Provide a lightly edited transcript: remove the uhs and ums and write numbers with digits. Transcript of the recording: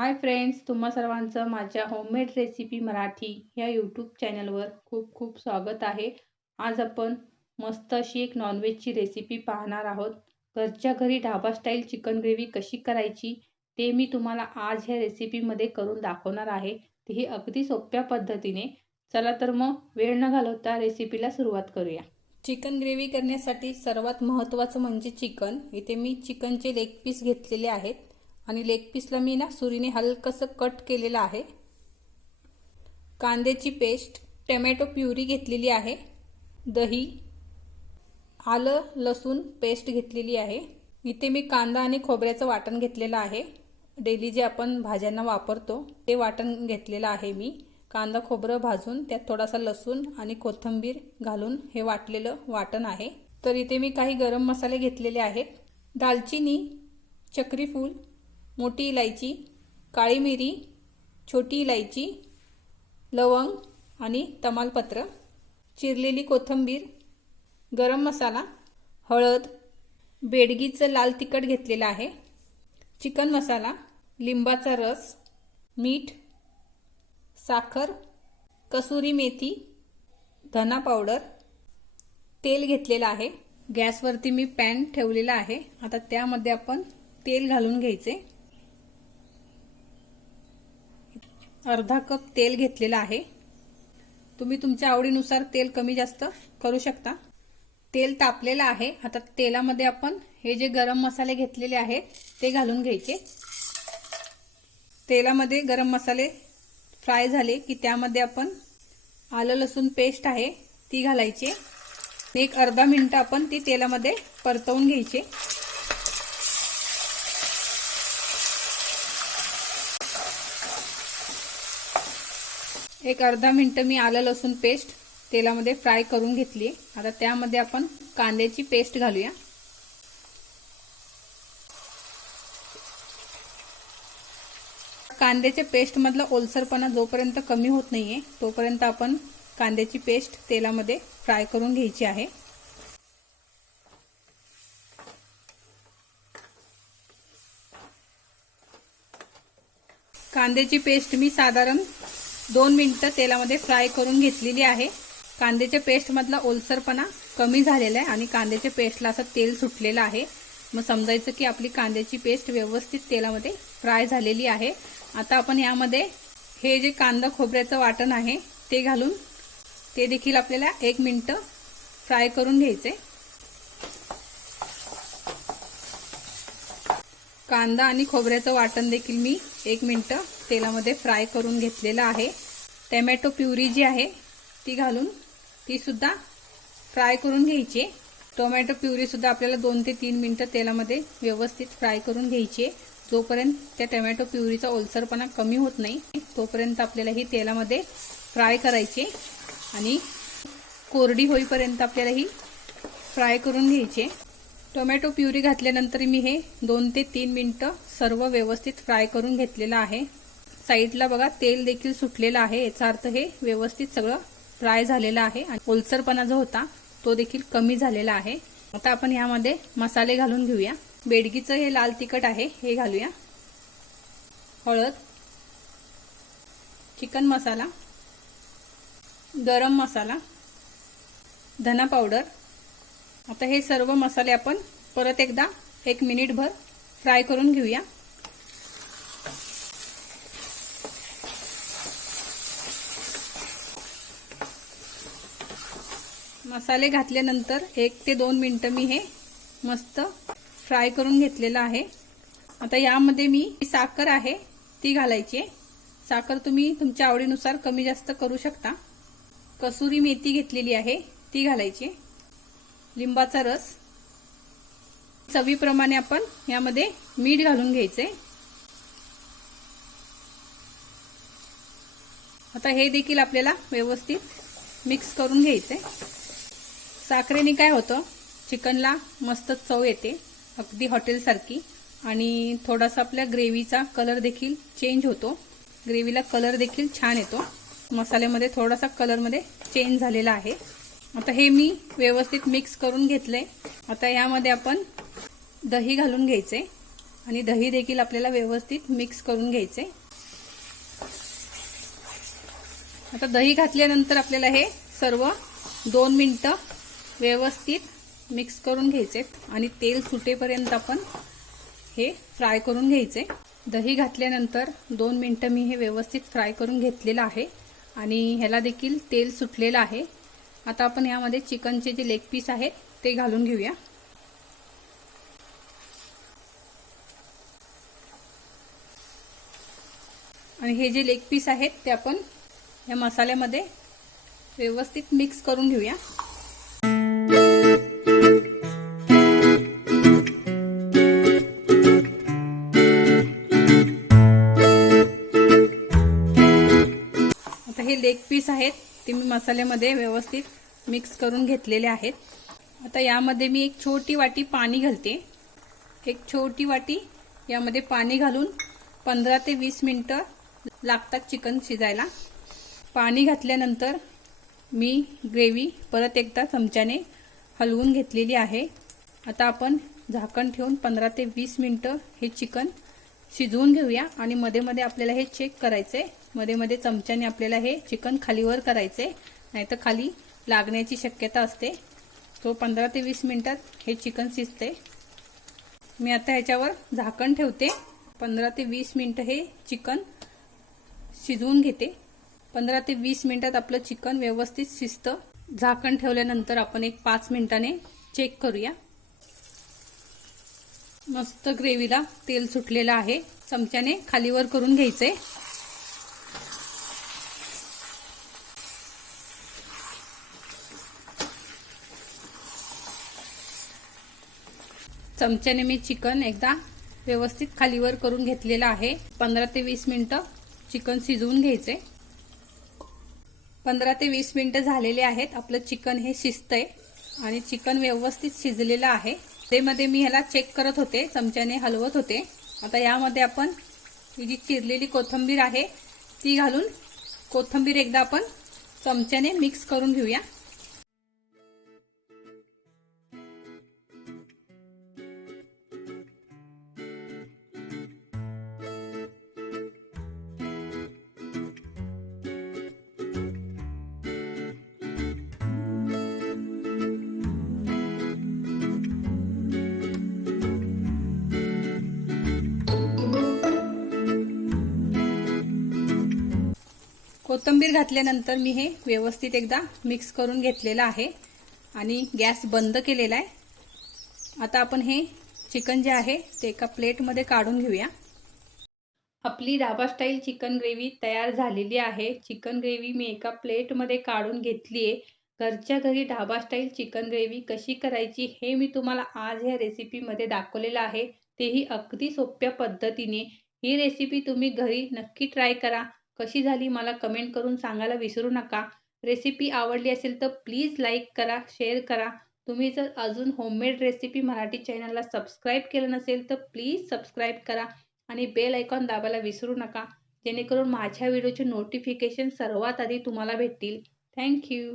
Hi friends, तुम्हा सर्वांचं माझ्या होममेड रेसिपी मराठी या यूट्यूब चॅनलवर खूप खूप स्वागत आहे। आज आपण मस्त अशी एक नॉनव्हेजची रेसिपी पाहणार आहोत। घरच्या घरी ढाबा स्टाईल चिकन ग्रेव्ही कशी करायची ते मी तुम्हाला आज ह्या रेसिपीमध्ये करून दाखवणार आहे। ही अगदी सोप्या पद्धतीने। चला तर मग वेळ न घालवता रेसिपीला सुरुवात करूया। चिकन ग्रेव्ही करण्यासाठी सर्वात महत्त्वाचं म्हणजे चिकन। इथे मी चिकनचे लेग पीस घेतलेले आहेत आणि लेग पीसला मी ना सुरीने हलकसं कट केलेलं आहे। कांद्याची पेस्ट, टोमॅटो प्युरी घेतलेली आहे, दही, आलं लसूण पेस्ट घेतलेली आहे। इथे मी कांदा आणि खोबऱ्याचं वाटण घेतलेलं आहे। डेली जे आपण भाज्यांना वापरतो ते वाटण घेतलेलं आहे मी। कांदा खोबरं भाजून त्यात थोडासा लसूण आणि कोथिंबीर घालून हे वाटलेलं वाटण आहे। तर इथे मी काही गरम मसाले घेतलेले आहेत। दालचिनी, चक्रीफूल, मोठी इलायची, काळी मिरी, छोटी इलायची, लवंग आणि तमालपत्र, चिरलेली कोथिंबीर, गरम मसाला, हळद, बेडगीचं लाल तिखट घेतलेलं आहे, चिकन मसाला, लिंबाचा रस, मीठ, साखर, कसुरी मेथी, धना पावडर, तेल घेतलेलं आहे। गॅसवरती मी पॅन ठेवलेला आहे। आता त्यामध्ये आपण तेल घालून घ्यायचे। अर्धा कप तेल घेतलेला आहे। तुम्ही तुमच्या आवडीनुसार तेल कमी जास्त करू शकता। तेल तापलेलं आहे। आता तेलामध्ये आपण हे जे गरम मसाले घेतलेले आहेत ते घालून घ्यायचे। तेलामध्ये गरम मसाले फ्राय झाले की त्यामध्ये आपण आलं लसूण पेस्ट आहे ती घालायची। एक अर्धा मिनिट आपण ती तेलामध्ये परतवून घ्यायची। एक अर्धा मिनिट मी आलं लसूण पेस्ट तेलामध्ये फ्राय करून घेतली। आता त्यामध्ये आपण कांद्याची पेस्ट घालूया। कांद्याच्या पेस्ट मधला ओलसरपणा जोपर्यंत कमी होत नाहीये तोपर्यंत आपण कांद्याची पेस्ट तेलामध्ये फ्राय करून घ्यायची आहे। कांद्याची पेस्ट मी साधारण 2 मिनिटं तेलामध्ये फ्राय करून घेतलेली आहे। कांद्याच्या पेस्ट मधला ओलसरपणा कमी झालेला आहे आणि कांद्याच्या पेस्टला असं तेल सुटलेलं आहे। मग समजायचं की आपली कांद्याची पेस्ट व्यवस्थित तेलामध्ये फ्राय झालेली आहे। आता आपण यामध्ये हे जे कांदा खोबऱ्याचं वाटण आहे ते घालून ते देखील आपल्याला 1 मिनिट फ्राय करून घ्यायचे। कांदा आणि खोबऱ्याचं वाटण देखील मी 1 मिनिट तेलामध्ये फ्राय करून घेतलेलं आहे। टोमॅटो प्युरी जी आहे ती घालून ती सुद्धा फ्राय करून घ्यायची। टोमॅटो प्युरी सुद्धा आपल्याला 2 ते 3 मिनिट तेलामध्ये व्यवस्थित फ्राय करून घ्यायची। जोपर्यंत त्या टोमॅटो प्युरीचा ओलसरपणा कमी होत नाही तोपर्यंत आपल्याला ही तेलामध्ये फ्राय करायची आणि कोरडी होईपर्यंत आपल्याला ही फ्राय करून घ्यायची। टोमॅटो प्युरी घातल्यानंतर मी हे 2 ते 3 मिनिट सर्व व्यवस्थित फ्राय करून घेतलेलं आहे। साईडला बघा तेल देखील सुटलेलं आहे, याचा अर्थ हे व्यवस्थित सगळं फ्राय झालेलं आहे आणि ओलसरपणा जो होता तो देखील कमी झालेला आहे। आता आपण यामध्ये मसाले घालून घेऊया। बेडगीचं हे लाल तिखट आहे हे घालूया, हळद, चिकन मसाला, गरम मसाला, धना पावडर। आता हे सर्व मसाले आपण परत एकदा 1 मिनिटभर फ्राय करून घेऊया। मसाले घातल्यानंतर 1 ते 2 मिनिट मी हे मस्त फ्राय करून घेतलेलं आहे। आता यामध्ये मी साखर आहे ती घालायची। साखर तुम्ही तुमच्या आवडीनुसार कमी जास्त करू शकता। कसुरी मेथी घेतलेली आहे ती घालायची, लिंबाचा रस, चवीप्रमाणे आपण यामध्ये मीठ घालून घ्यायचे। आता हे देखील आपल्याला व्यवस्थित मिक्स करून घ्यायचे। साखरेने काय होतं, चिकनला मस्त चव येते अगदी हॉटेल सारखी आणि थोडासा आपल्या ग्रेव्हीचा कलर देखील चेंज होतो। ग्रेव्हीला कलर देखील छान येतो। मसाल्यामध्ये थोडासा कलर मध्ये चेंज झालेला आहे। आता हे मी व्यवस्थित मिक्स करून घेतले। आता यामध्ये आपण दही घालून घ्यायचे। आणि दही देखील आपल्याला व्यवस्थित मिक्स करून घ्यायचे। आता दही घातल्यानंतर आपल्याला हे सर्व 2 मिनिटं व्यवस्थित मिक्स करून घ्यायचे आणि तेल सुटेपर्यंत आपण हे फ्राय करून घ्यायचे। दही घातल्यानंतर 2 मिनिटं मी हे व्यवस्थित फ्राय करून घेतलेलं आहे आणि ह्याला देखील तेल सुटलेलं आहे। आता आपण यामध्ये चिकनचे जे लेग पीस आहेत ते घालून घेऊया। आणि हे जे लेग पीस आहेत ते आपण या मसाल्यामध्ये व्यवस्थित मिक्स करून घेऊया। आता हे लेग पीस आहेत ते मी मसाल्यामध्ये व्यवस्थित मिक्स करून घेतलेले आहेत। आता यामध्ये मी एक छोटी वाटी पाणी घालते। एक छोटी वाटी यामध्ये पाणी घालून 15 ते 20 मिनिटं लागतात चिकन शिजायला। पाणी घातल्यानंतर मी ग्रेव्ही परत एकदा चमच्याने हलवून घेतलेली आहे। आता आपण झाकण ठेवून 15 ते 20 मिनिटं हे चिकन शिजवून घेऊया आणि मध्ये मध्ये आपल्याला हे चेक करायचे। मध्ये मध्ये चमच्याने आपल्याला हे चिकन खालीवर करायचे, नाहीतर खाली लागण्याची शक्यता असते। तो 15 ते 20 मिनिटात हे चिकन शिजते। मी आता ह्याच्यावर झाकण ठेवते। 15 ते 20 मिनिटं हे चिकन शिजवून घेते। 15 ते 20 मिनिटात आपलं चिकन व्यवस्थित शिजतं। झाकण ठेवल्यानंतर आपण एक 5 मिनिटांनी चेक करूया। मस्त ग्रेव्हीला तेल सुटलेलं आहे। चमच्याने खालीवर करून घ्यायचे। चमच्याने मी चिकन एकदा व्यवस्थित खालीवर करून घेतलेलं आहे। 15 ते 20 मिनिटं चिकन शिजवून घ्यायचे। 15 ते 20 मिनिटं झालेले आहेत। आपलं चिकन हे शिजतंय आणि चिकन व्यवस्थित शिजलेलं आहे। त्यामध्ये मी ह्याला चेक करत होते, चमच्याने हलवत होते। आता यामध्ये आपण ही जी चिरलेली कोथिंबीर आहे ती घालून कोथिंबीर एकदा आपण चमच्याने मिक्स करून घेऊया। कोथिंबीर घातल्यानंतर मी हे व्यवस्थित एकदा मिक्स करून घेतलेलं आहे आणि गॅस बंद केलेला आहे। आता आपण हे चिकन जे आहे ते एका प्लेटमध्ये काढून घेऊया। आपली ढाबा स्टाईल चिकन ग्रेव्ही तयार झालेली आहे। चिकन ग्रेव्ही मी एका प्लेटमध्ये काढून घेतली आहे। घरच्या घरी ढाबा स्टाईल चिकन ग्रेव्ही कशी करायची हे मी तुम्हाला आज ह्या रेसिपीमध्ये दाखवलेलं आहे, तेही अगदी सोप्या पद्धतीने। ही रेसिपी तुम्ही घरी नक्की ट्राय करा। कशी झाली मला कमेंट करून सांगायला विसरू नका। रेसिपी आवडली असेल तर प्लीज लाईक करा, शेअर करा। तुम्ही जर अजून होममेड रेसिपी मराठी चॅनलला सबस्क्राईब केलं नसेल तर प्लीज सबस्क्राईब करा आणि बेल आयकॉन दाबायला विसरू नका, जेणेकरून माझ्या व्हिडिओचे नोटिफिकेशन सर्वात आधी तुम्हाला भेटतील। Thank you.